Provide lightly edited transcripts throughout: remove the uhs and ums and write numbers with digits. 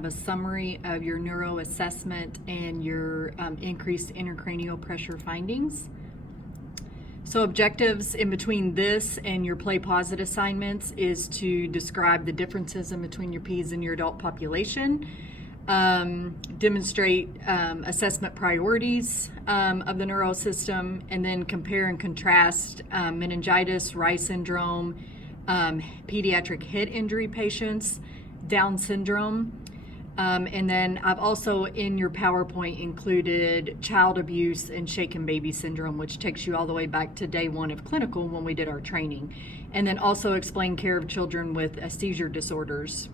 of a summary of your neuro assessment and your increased intracranial pressure findings. So objectives in between this and your play posit assignments is to describe the differences in between your Peds and your adult population, demonstrate assessment priorities of the neuro system, and then compare and contrast meningitis, Reye syndrome, pediatric head injury patients, Down syndrome. And then I've also in your PowerPoint included child abuse and shaken baby syndrome, which takes you all the way back to day one of clinical when we did our training. And then also explain care of children with seizure disorders.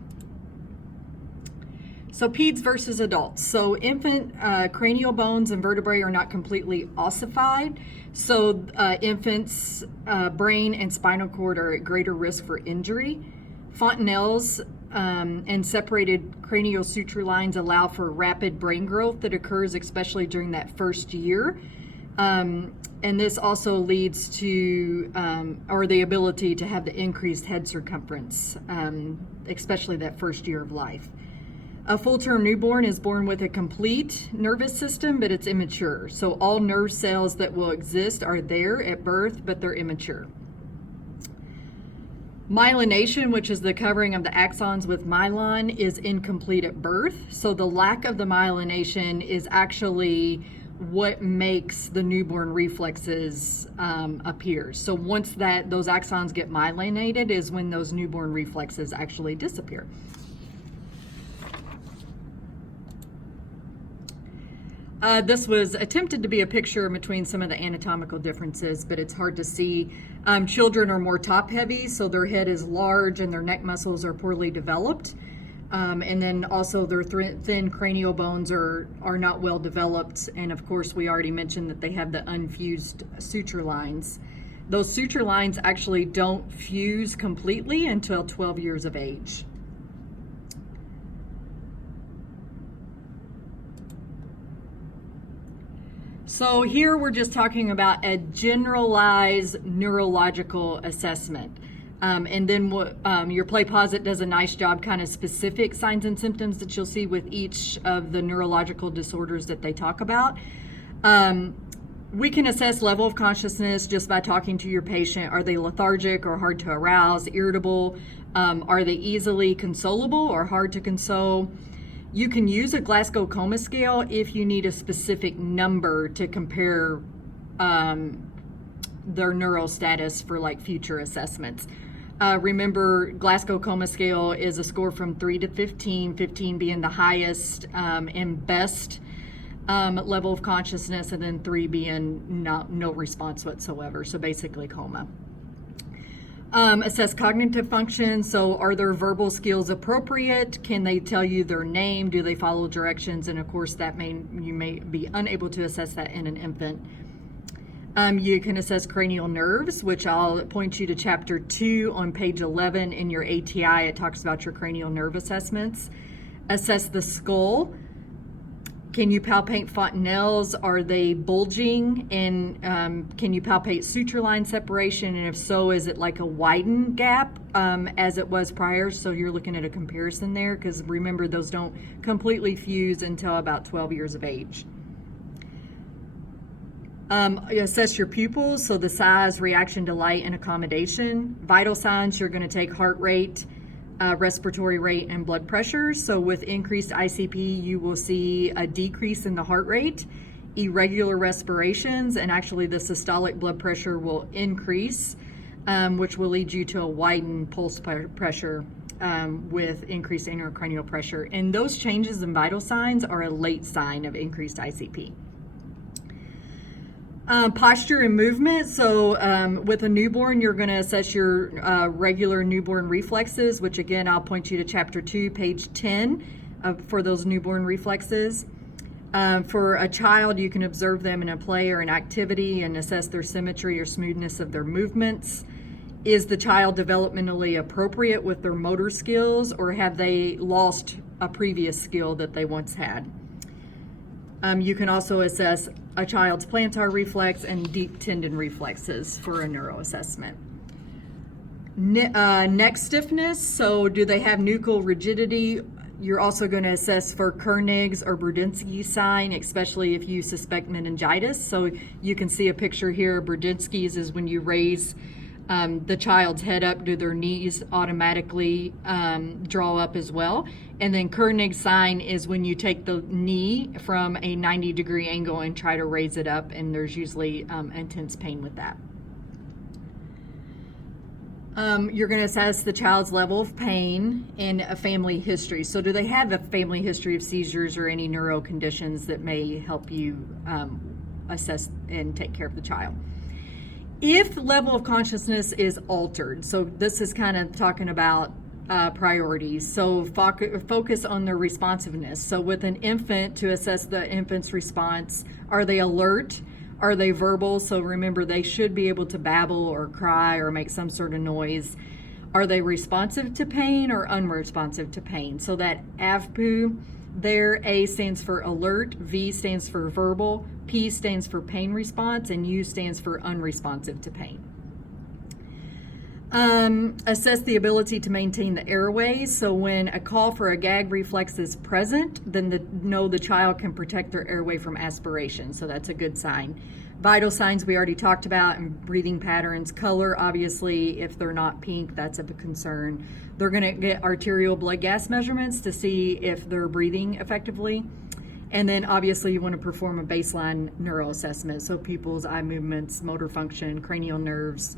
So Peds versus adults. So infant cranial bones and vertebrae are not completely ossified. So infants' brain and spinal cord are at greater risk for injury. Fontanelles and separated cranial suture lines allow for rapid brain growth that occurs especially during that first year. And this also leads to, or the ability to have the increased head circumference, especially that first year of life. A full-term newborn is born with a complete nervous system, but it's immature. So all nerve cells that will exist are there at birth, but they're immature. Myelination, which is the covering of the axons with myelin, is incomplete at birth. So the lack of the myelination is actually what makes the newborn reflexes appear. So once those axons get myelinated is when those newborn reflexes actually disappear. This was attempted to be a picture between some of the anatomical differences, but it's hard to see. Children are more top heavy, so their head is large and their neck muscles are poorly developed. And then also their thin cranial bones are not well developed. And of course, we already mentioned that they have the unfused suture lines. Those suture lines actually don't fuse completely until 12 years of age. So here we're just talking about a generalized neurological assessment. And then your play posit does a nice job kind of specific signs and symptoms that you'll see with each of the neurological disorders that they talk about. We can assess level of consciousness just by talking to your patient. Are they lethargic or hard to arouse, irritable? Are they easily consolable or hard to console? You can use a Glasgow Coma scale if you need a specific number to compare their neural status for like future assessments. Remember, Glasgow Coma scale is a score from 3 to 15, 15 being the highest and best level of consciousness, and then 3 being no response whatsoever, so basically coma. Assess cognitive function. So are their verbal skills appropriate? Can they tell you their name? Do they follow directions? And of course, you may be unable to assess that in an infant. You can assess cranial nerves, which I'll point you to chapter 2 on page 11 in your ATI. It talks about your cranial nerve assessments. Assess the skull. Can you palpate fontanelles? Are they bulging? And can you palpate suture line separation? And if so, is it like a widened gap as it was prior? So you're looking at a comparison there, because remember, those don't completely fuse until about 12 years of age. Assess your pupils, so the size, reaction to light, and accommodation. Vital signs, you're going to take heart rate, respiratory rate, and blood pressure. So with increased ICP, you will see a decrease in the heart rate, irregular respirations, and actually the systolic blood pressure will increase, which will lead you to a widened pulse pressure with increased intracranial pressure. And those changes in vital signs are a late sign of increased ICP. Posture and movement. So with a newborn, you're going to assess your regular newborn reflexes, which again, I'll point you to chapter 2, page 10 for those newborn reflexes. For a child, you can observe them in a play or an activity and assess their symmetry or smoothness of their movements. Is the child developmentally appropriate with their motor skills, or have they lost a previous skill that they once had? You can also assess a child's plantar reflex and deep tendon reflexes for a neuro assessment. Neck stiffness, so do they have nuchal rigidity? You're also going to assess for Kernig's or Brudzinski's sign, especially if you suspect meningitis. So you can see a picture here. Brudzinski's is when you raise the child's head up, do their knees automatically draw up as well. And then Kernig's sign is when you take the knee from a 90-degree angle and try to raise it up, and there's usually intense pain with that. You're going to assess the child's level of pain and a family history. So do they have a family history of seizures or any neuro conditions that may help you assess and take care of the child? If level of consciousness is altered, so this is kind of talking about priorities, so focus on their responsiveness. So with an infant, to assess the infant's response, are they alert? Are they verbal? So remember, they should be able to babble or cry or make some sort of noise. Are they responsive to pain or unresponsive to pain? So that AVPU there, A stands for alert, V stands for verbal, P stands for pain response, and U stands for unresponsive to pain. Assess the ability to maintain the airways. So when a cough or a gag reflex is present, then the child can protect their airway from aspiration. So that's a good sign. Vital signs we already talked about, and breathing patterns. Color, obviously, if they're not pink, that's of a concern. They're going to get arterial blood gas measurements to see if they're breathing effectively. And then obviously you want to perform a baseline neuro assessment. So pupils, eye movements, motor function, cranial nerves,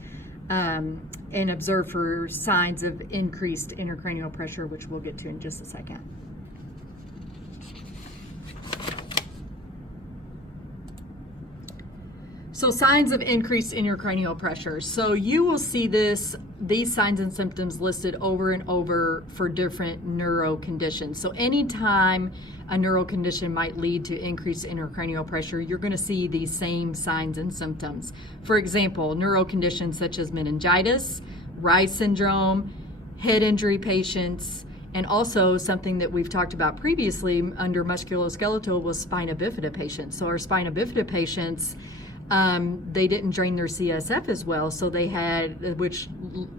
and observe for signs of increased intracranial pressure, which we'll get to in just a second. So signs of increased intracranial pressure. So you will see these signs and symptoms listed over and over for different neuro conditions. So anytime a neural condition might lead to increased intracranial pressure, you're going to see these same signs and symptoms. For example, neuro conditions such as meningitis, Reye's syndrome, head injury patients, and also something that we've talked about previously under musculoskeletal was spina bifida patients. So our spina bifida patients, they didn't drain their CSF as well, so they had, which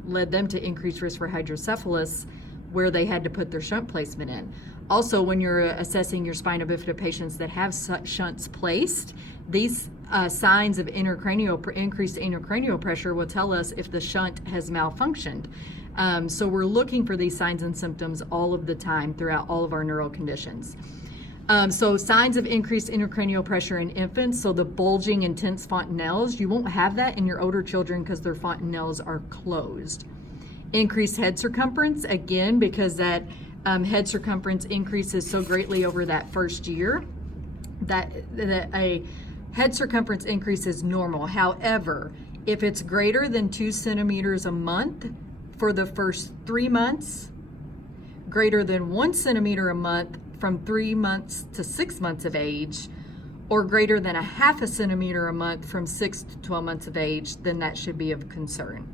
led them to increased risk for hydrocephalus, where they had to put their shunt placement in. Also, when you're assessing your spina bifida patients that have shunts placed, these signs of increased intracranial pressure will tell us if the shunt has malfunctioned. So we're looking for these signs and symptoms all of the time throughout all of our neural conditions. So signs of increased intracranial pressure in infants, so the bulging intense fontanelles, you won't have that in your older children because their fontanelles are closed. Increased head circumference, again, because that head circumference increases so greatly over that first year that a head circumference increase is normal. However, if it's greater than 2 centimeters a month for the first 3 months, greater than 1 centimeter a month from 3 months to 6 months of age, or greater than 0.5 centimeter a month from 6 to 12 months of age, then that should be of concern.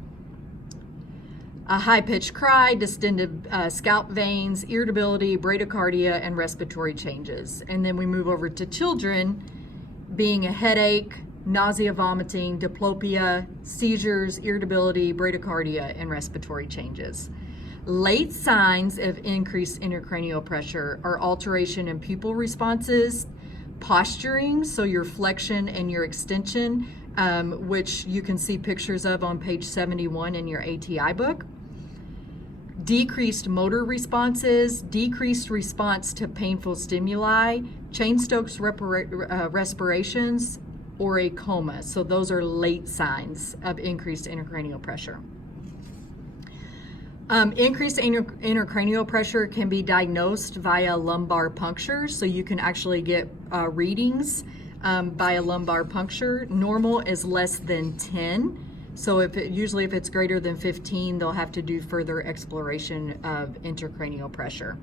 A high-pitched cry, distended scalp veins, irritability, bradycardia, and respiratory changes. And then we move over to children, being a headache, nausea, vomiting, diplopia, seizures, irritability, bradycardia, and respiratory changes. Late signs of increased intracranial pressure are alteration in pupil responses, posturing, so your flexion and your extension, which you can see pictures of on page 71 in your ATI book. Decreased motor responses, decreased response to painful stimuli, Cheyne-Stokes respirations, or a coma. So those are late signs of increased intracranial pressure. Increased intracranial pressure can be diagnosed via lumbar puncture, so you can actually get readings by a lumbar puncture. Normal is less than 10, so usually if it's greater than 15, they'll have to do further exploration of intracranial pressure.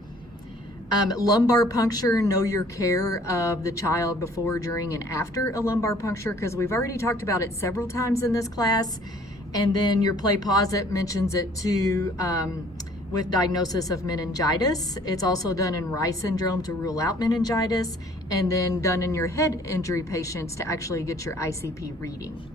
Lumbar puncture, know your care of the child before, during, and after a lumbar puncture, because we've already talked about it several times in this class. And then your play posit mentions it too with diagnosis of meningitis. It's also done in Reye's syndrome to rule out meningitis, and then done in your head injury patients to actually get your ICP reading.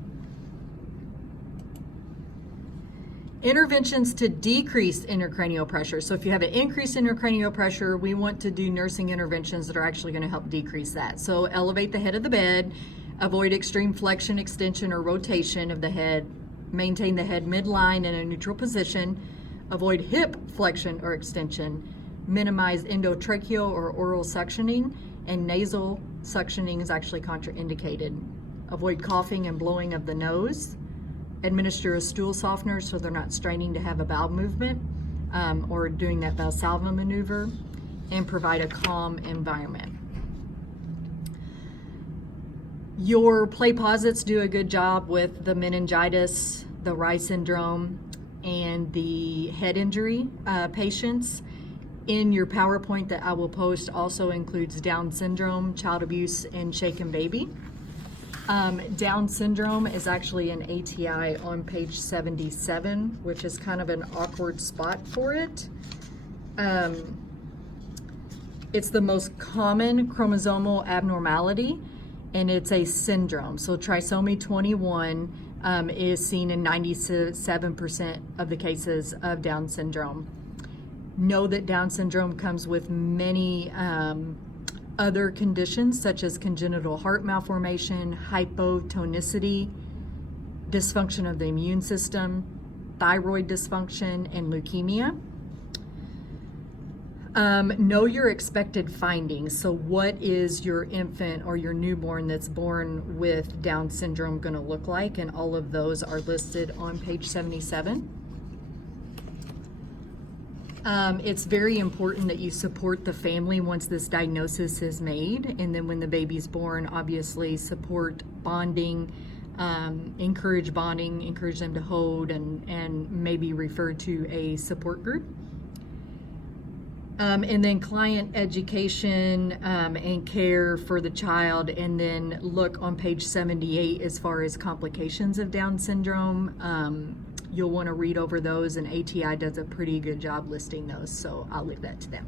Interventions to decrease intracranial pressure. So if you have an increased intracranial pressure, we want to do nursing interventions that are actually going to help decrease that. So elevate the head of the bed, avoid extreme flexion, extension, or rotation of the head, maintain the head midline in a neutral position, avoid hip flexion or extension, minimize endotracheal or oral suctioning, and nasal suctioning is actually contraindicated. Avoid coughing and blowing of the nose. Administer a stool softener so they're not straining to have a bowel movement or doing that Valsalva maneuver, and provide a calm environment. Your play posits do a good job with the meningitis, the Rye syndrome, and the head injury patients. In your PowerPoint that I will post also includes Down syndrome, child abuse, and shaken baby. Down syndrome is actually an ATI on page 77, which is kind of an awkward spot for it. It's the most common chromosomal abnormality, and it's a syndrome. So trisomy 21 is seen in 97% of the cases of Down syndrome. Know that Down syndrome comes with many other conditions such as congenital heart malformation, hypotonicity, dysfunction of the immune system, thyroid dysfunction, and leukemia. Know your expected findings. So what is your infant or your newborn that's born with Down syndrome going to look like? And all of those are listed on page 77. It's very important that you support the family once this diagnosis is made, and then when the baby's born, obviously support bonding, encourage them to hold, and maybe refer to a support group. And then client education and care for the child, and then look on page 78 as far as complications of Down syndrome. You'll want to read over those, and ATI does a pretty good job listing those, so I'll leave that to them.